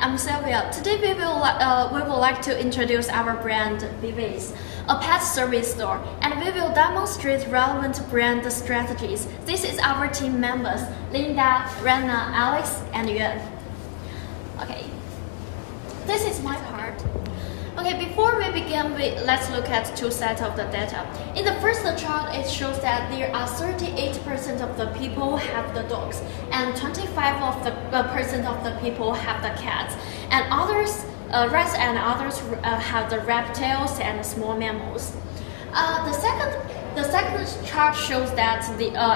I'm Sylvia. Today we would like to introduce our brand BeWith, a pet service store, and we will demonstrate relevant brand strategies. This is our team members, Linda, Rana, Alex, and Yuan. Okay, this is my part. Okay, before we begin, let's look at two sets of the data. In the first chart, it shows that there are 38% of the people have the dogs, and 25% of the people have the cats, and others, rats and others have the reptiles and small mammals. The second chart shows that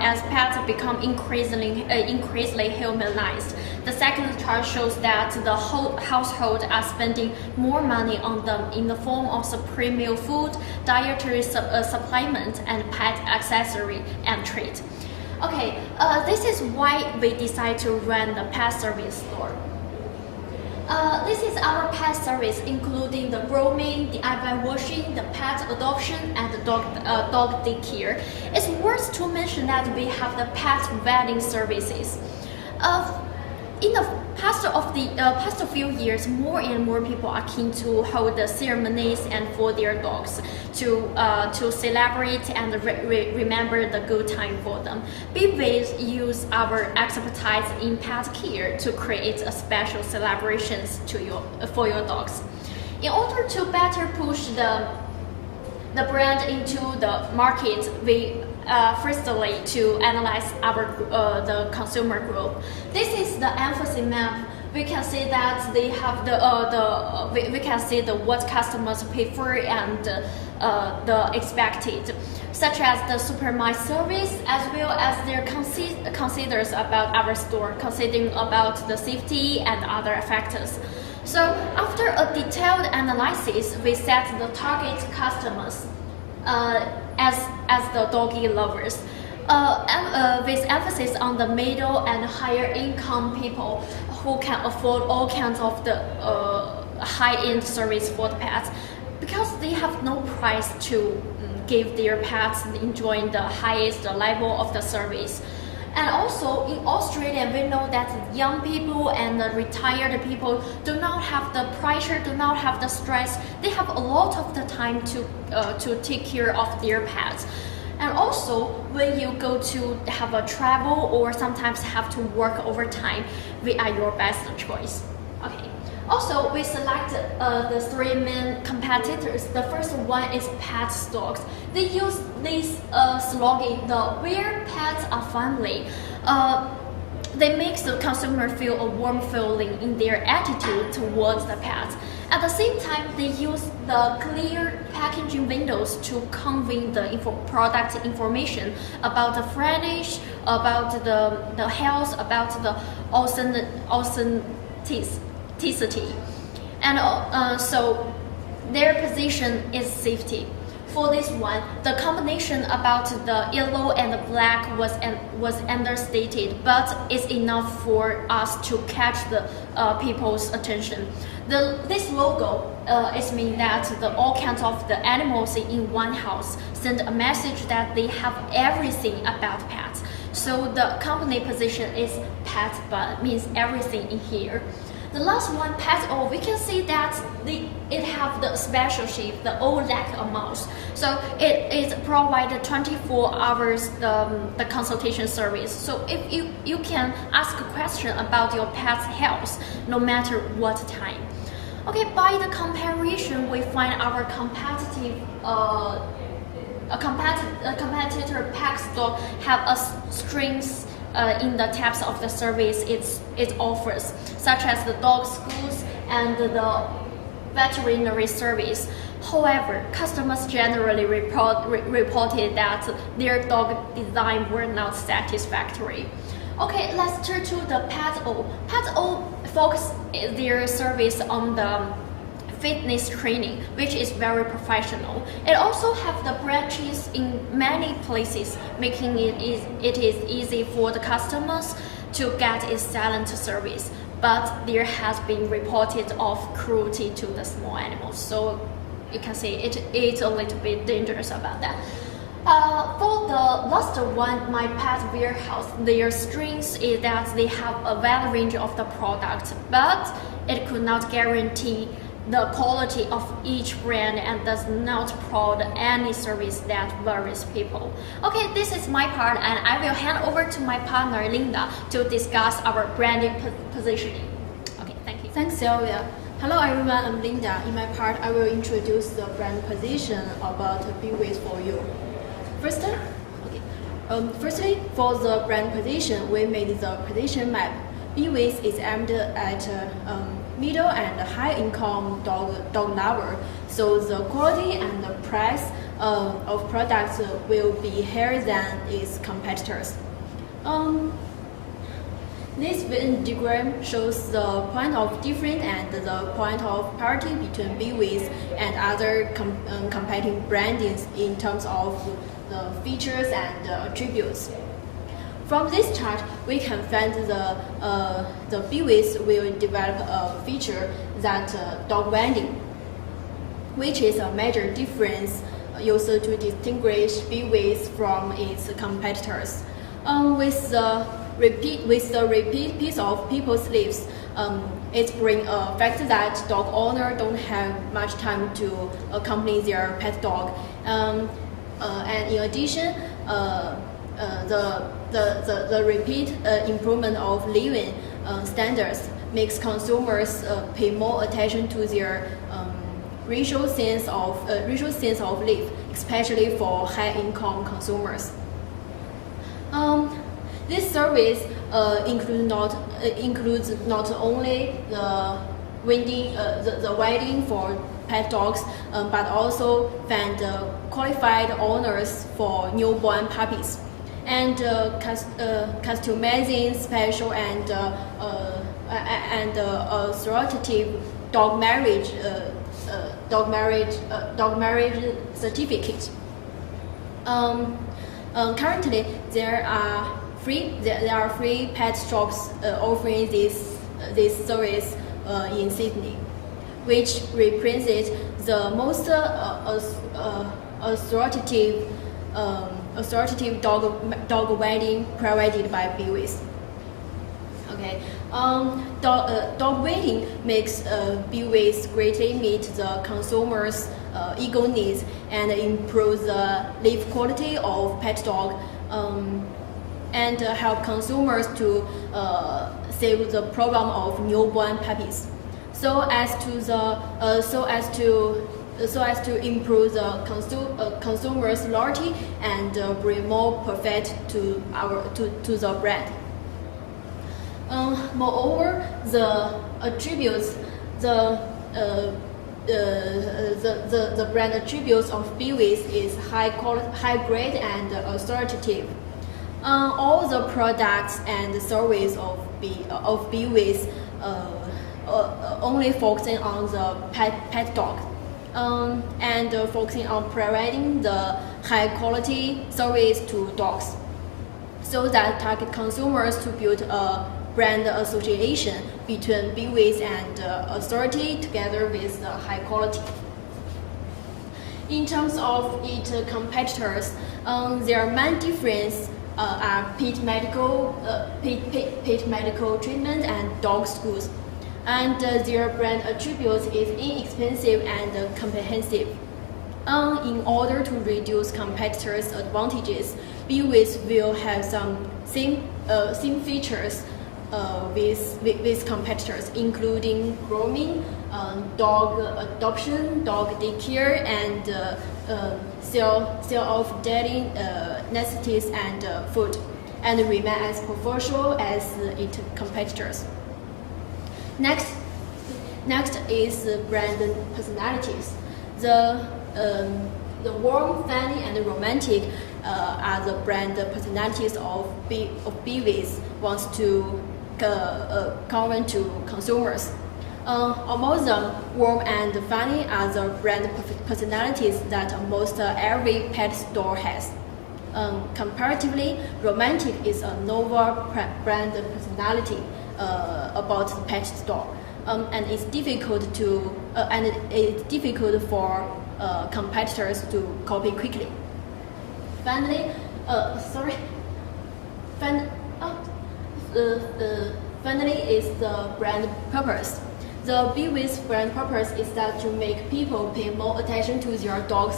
as pets become increasingly humanized. The second chart shows that the whole household are spending more money on them in the form of premium food, dietary supplement, and pet accessory and treat. Okay, this is why we decide to run the pet service store. This is our pet service, including the grooming, the eyeball washing, the pet adoption, and the dog daycare. It's worth to mention that we have the pet wedding services. In the past few years, more and more people are keen to hold the ceremonies and for their dogs to celebrate and remember the good time for them. BeWith use our expertise in pet care to create a special celebrations for your dogs. In order to better push the brand into the market, we firstly to analyze the consumer group. This is the emphasis map. We can see that they have we can see what customers prefer and the expected, such as the supermarket service, as well as their considers about our store, considering about the safety and other factors. So after a detailed analysis, we set the target customers as the doggy lovers, with emphasis on the middle and higher income people who can afford all kinds of the high-end service for the pets, because they have no price to give their pets enjoying the highest level of the service. And also in Australia, we know that young people and retired people do not have the pressure, do not have the stress. They have a lot of the time to take care of their pets. And also, when you go to have a travel or sometimes have to work overtime, we are your best choice. Okay. Also, we selected the three main competitors. The first one is pet stocks. They use this slogan, where pets are family. They make the consumer feel a warm feeling in their attitude towards the pets. At the same time, they use the clear packaging windows to convey the product information about the finish, about the health, about the authenticity. And so their position is safety. For this one, the combination about the yellow and the black was understated, but it's enough for us to catch the people's attention. This logo is mean that all kinds of the animals in one house send a message that they have everything about pets. So the company position is pet, but means everything in here. The last one, Pet O, we can see that it have the special shape, the O like a mouse. So it provided 24 hours the consultation service. So if you can ask a question about your pet's health, no matter what time. Okay, by the comparison, we find our competitor pet store have a strength in the types of the service it offers, such as the dog schools and the veterinary service. However, customers generally reported that their dog design were not satisfactory. Okay, let's turn to the Pet O. Pet O focus their service on the fitness training, which is very professional. It also have the branches in many places, making it is easy for the customers to get excellent service. But there has been reported of cruelty to the small animals, so you can say it's a little bit dangerous about that. For the last one, my pet warehouse, their strength is that they have a wide range of the products, but it could not guarantee the quality of each brand and does not provide any service that varies people. Okay, this is my part, and I will hand over to my partner Linda to discuss our branding positioning. Okay, thank you. Thanks, Sylvia. Hello everyone, I'm Linda. In my part, I will introduce the brand position about BeWith for you. Firstly, for the brand position, we made the position map. BeWith is aimed at middle and high income dog lover, so the quality and the price of products will be higher than its competitors. This Venn diagram shows the point of difference and the point of parity between BeWith and other competing brands in terms of the features and attributes. From this chart, we can find the BeWith will develop a feature that dog vending, which is a major difference used to distinguish BeWith from its competitors. With the repeat piece of people's lives, it brings a fact that dog owners don't have much time to accompany their pet dog. And in addition, the repeat improvement of living standards makes consumers pay more attention to their racial sense of life, especially for high-income consumers. This service includes not only the wedding for pet dogs, but also find qualified owners for newborn puppies, and customizing special and authoritative dog marriage certificate. Currently, there are free pet shops offering this service in Sydney, which represents the most authoritative dog wedding provided by BeWith. Okay, dog wedding makes BeWith greatly meet the consumers' ego needs and improve the life quality of pet dog, and help consumers to save the problem of newborn puppies, so as to improve the consumers' loyalty and bring more profit to the brand. Moreover, the attributes the brand attributes of BeWith is high grade and authoritative. All the products and services of BeWith only focusing on the pet dog, and focusing on providing the high quality service to dogs, so that target consumers to build a brand association between BeWith and authority together with the high quality. In terms of its competitors, their main difference are pet medical treatment and dog schools, and their brand attributes is inexpensive and comprehensive. In order to reduce competitors' advantages, BeWith will have some same features with competitors, including grooming, dog adoption, dog daycare, and sale of daily necessities and food, and remain as professional as its competitors. Next is brand personalities. The warm, funny, and romantic are the brand personalities of BeWith wants to convey to consumers. Among them, warm and funny are the brand personalities that almost every pet store has. Comparatively, romantic is a novel brand personality about the pet store, and it's difficult for competitors to copy quickly. family. Sorry. Finally is the brand purpose. The BeWith brand purpose is that to make people pay more attention to their dog's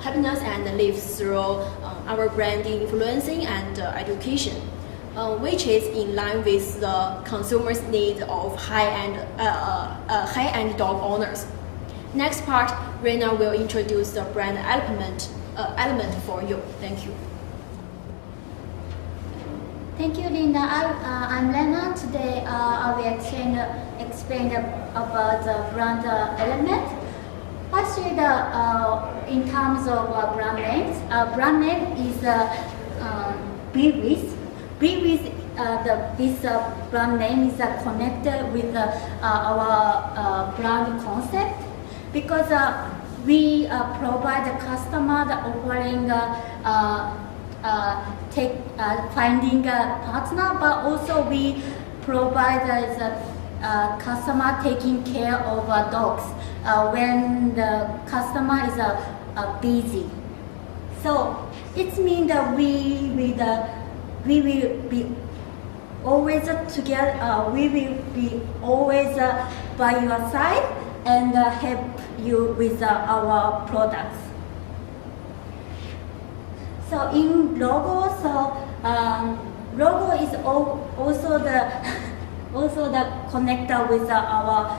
happiness and live through our branding influencing and education, which is in line with the consumer's need of high-end dog owners. Next part, Reina will introduce the brand element for you. Thank you. Thank you, Linda. I'm Lena. Today I will explain about the brand element. Firstly, in terms of brand names, brand name is BeWith. BeWith, this brand name is connected with our brand concept because we provide the customer the offering finding a partner, but also we provide the customer taking care of dogs when the customer is busy. So it means that we will be always together. We will be always by your side and help you with our products. So in logo, logo is also the connector with our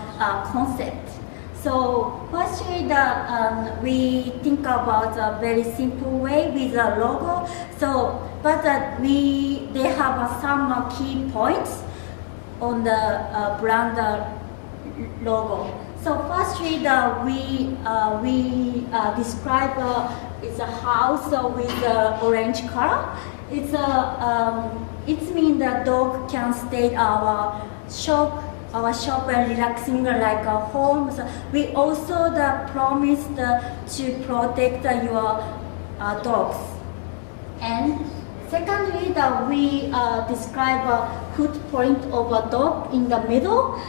concept. So firstly, we think about a very simple way with the logo. So, but they have some key points on the brand logo. So firstly, we describe it's a house with orange color. It means the dog can stay our shop and relaxing like a home. So we also promised to protect your dogs. And secondly, we describe a good point of a dog in the middle.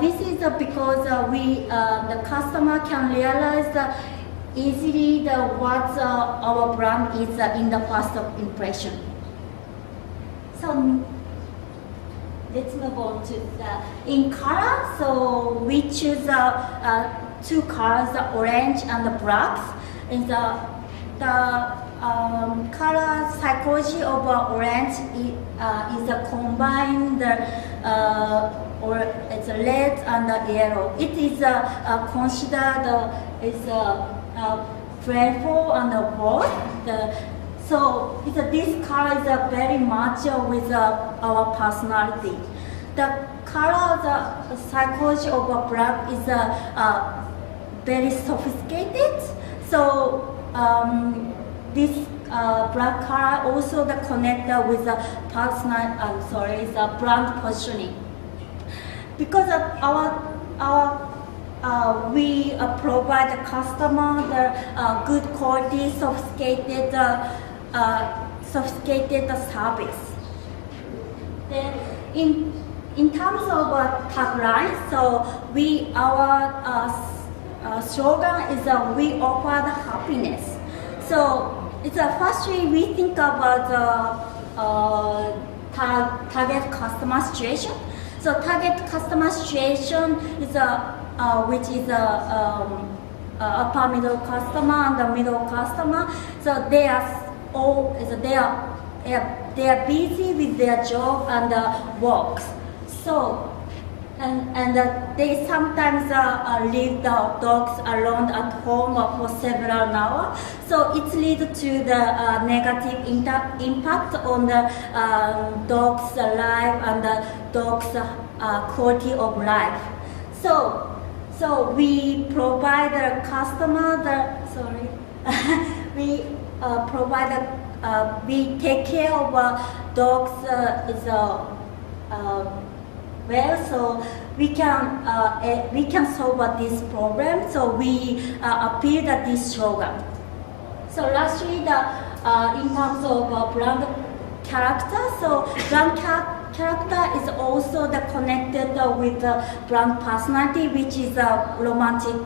This is because the customer can realize easily what our brand is in the first impression. So let's move on to in color. So we choose two colors, the orange and the black. And the color psychology of orange is combined or it's red and yellow. It is considered playful and bold. So this color is very much with our personality. The color, the psychology of black is very sophisticated. So this black color also the connector with the brand positioning. Because we provide the customer the good quality, sophisticated service. Then in terms of tagline, so our slogan is we offer the happiness. So it's firstly we think about target customer situation. So target customer situation is which is upper middle customer and the middle customer. So they are busy with their job and works. So and they sometimes leave the dogs alone at home for several hours. So it leads to the negative impact on the dog's life and the dog's quality of life. So we provide the customer we take care of dogs well, so we can solve this problem. So we appeal that this slogan. So lastly, in terms of brand character, so brand character is also connected with the brand personality, which is a romantic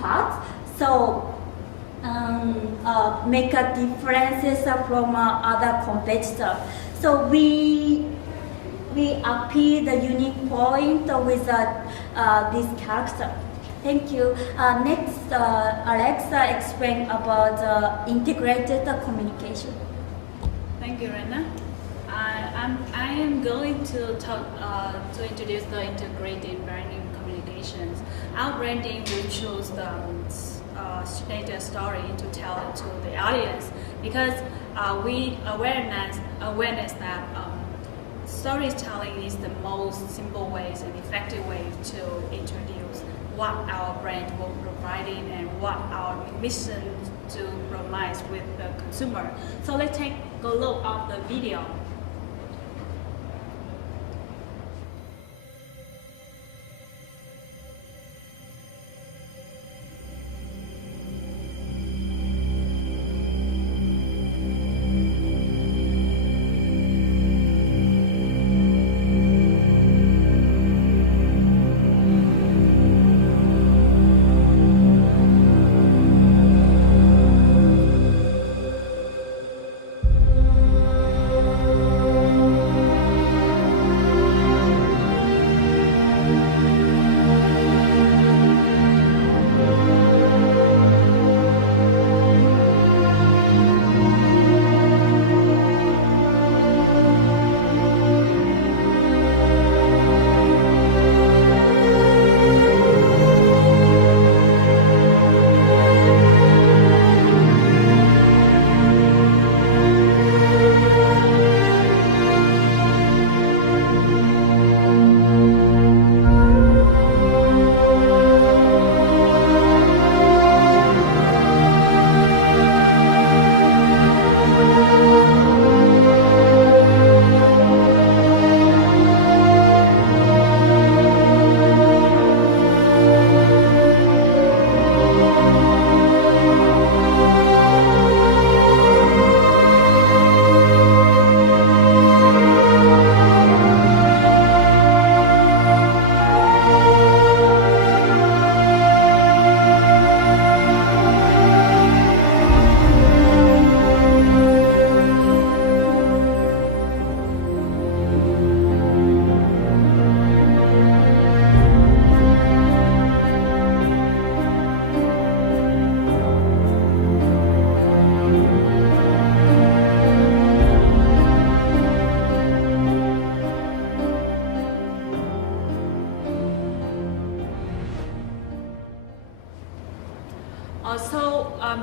part. So make a differences from other competitors. So we appeal the unique point with this character. Thank you. Next, Alexa explain about integrated communication. Thank you, Rena. I am going to talk to introduce the integrated branding communications. Our branding will choose the data story to tell it to the audience because we awareness that storytelling is the most simple ways and effective way to introduce what our brand will providing and what our mission to promise with the consumer. So let's take a look at the video.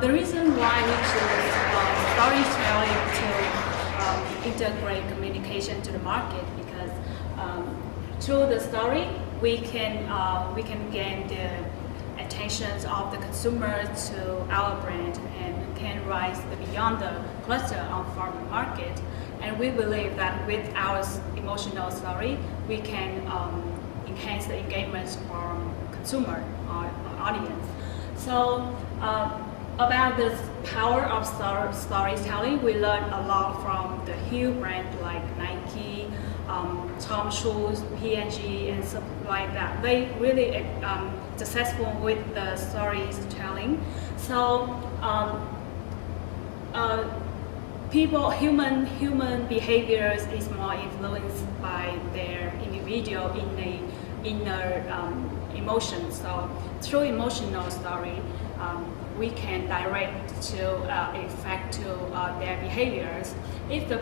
The reason why we choose storytelling to integrate communication to the market because through the story we can gain the attentions of the consumer to our brand and can rise beyond the cluster of farmer market. And we believe that with our emotional story, we can enhance the engagement from consumer or audience. So about the power of storytelling, we learned a lot from the huge brands like Nike, Tom Shoes, P&G, and stuff like that. They really successful with the storytelling. So human behaviors is more influenced by their individual inner emotions. So through emotional story, we can direct to effect to their behaviors. If the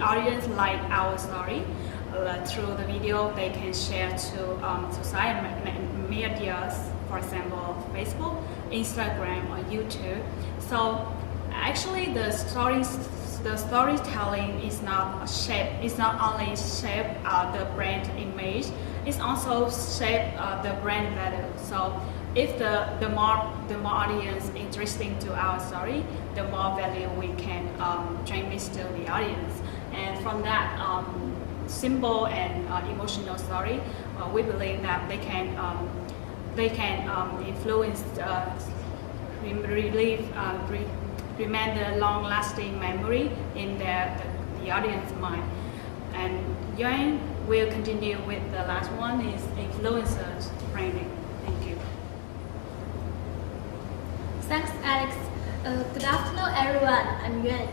audience like our story, through the video, they can share to social medias, for example, Facebook, Instagram, or YouTube. So actually, the storytelling is not only shape the brand image, it's also shape the brand value. So if the more audience interesting to our story, the more value we can transmit to the audience. And from that simple and emotional story, we believe that they can influence, remain the long-lasting memory in the audience mind. And Yuan will continue with the last one is influencers branding. Thank you. Thanks, Alex. Good afternoon, everyone. I'm Yuan.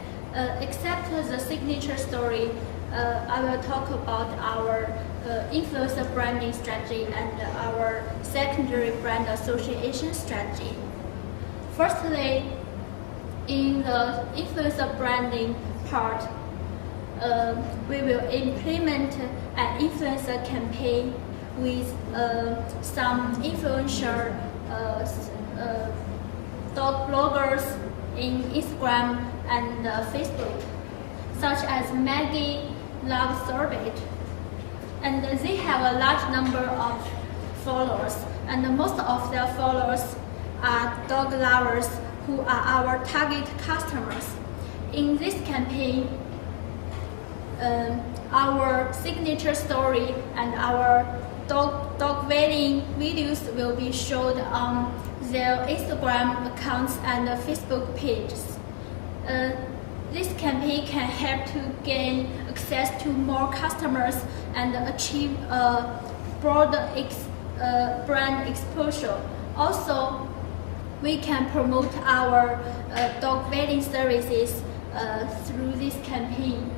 Except the signature story, I will talk about our influencer branding strategy and our secondary brand association strategy. Firstly, in the influencer branding part, we will implement an influencer campaign with some influencer dog bloggers in Instagram and Facebook, such as Maggie Love Sorbet. And they have a large number of followers, and most of their followers are dog lovers who are our target customers. In this campaign, our signature story and our dog wedding videos will be showed on their Instagram accounts and Facebook pages. This campaign can help to gain access to more customers and achieve a broader brand exposure. Also, we can promote our dog wedding services through this campaign.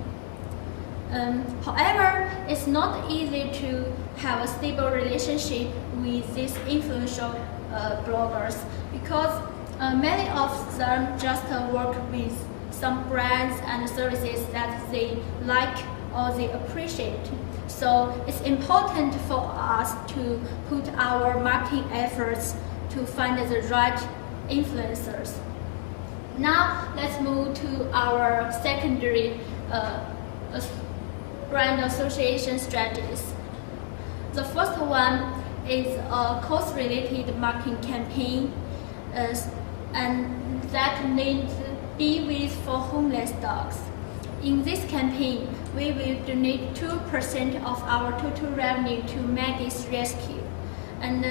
However, it's not easy to have a stable relationship with these influential bloggers because many of them just work with some brands and services that they like or they appreciate. So it's important for us to put our marketing efforts to find the right influencers. Now let's move to our secondary brand association strategies. The first one is a cost-related marketing campaign, and that named BeWith for homeless dogs. In this campaign, we will donate 2% of our total revenue to Maggie's Rescue. And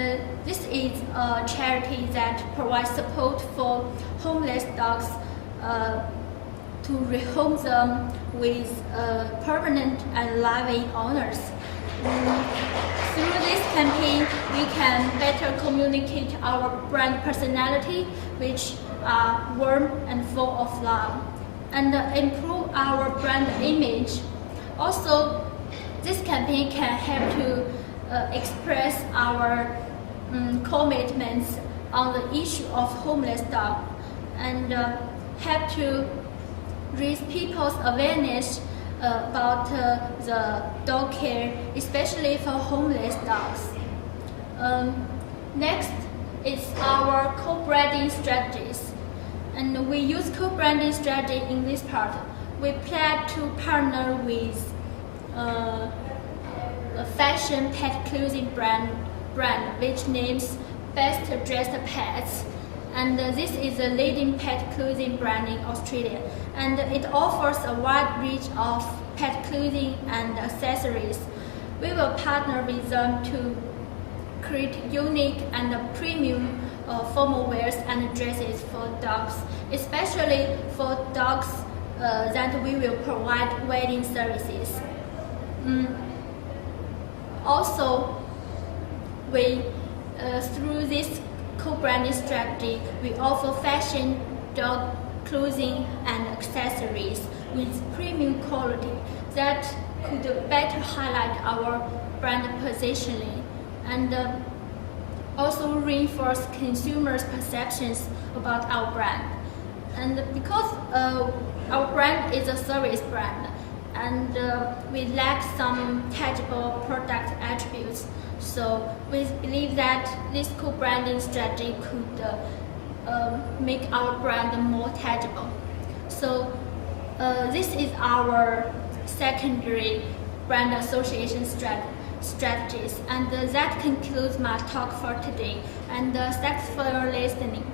this is a charity that provides support for homeless dogs to rehome them with permanent and loving owners. Through this campaign, we can better communicate our brand personality, which are warm and full of love, and improve our brand image. Also, this campaign can help to express our commitments on the issue of homeless dogs and help to raise people's awareness about the dog care, especially for homeless dogs. Next is our co-branding strategies. And we use co-branding strategy in this part. We plan to partner with a fashion pet clothing brand which names Best Dressed Pets. And this is a leading pet clothing brand in Australia. And it offers a wide range of pet clothing and accessories. We will partner with them to create unique and premium formal wears and dresses for dogs, especially for dogs that we will provide wedding services. Also, through this co-branding strategy, we offer fashion dog clothing and accessories with premium quality that could better highlight our brand positioning and also reinforce consumers' perceptions about our brand. And because our brand is a service brand and we lack some tangible product attributes, so we believe that this co-branding strategy could make our brand more tangible. So this is our secondary brand association strategies, and that concludes my talk for today. And thanks for your listening.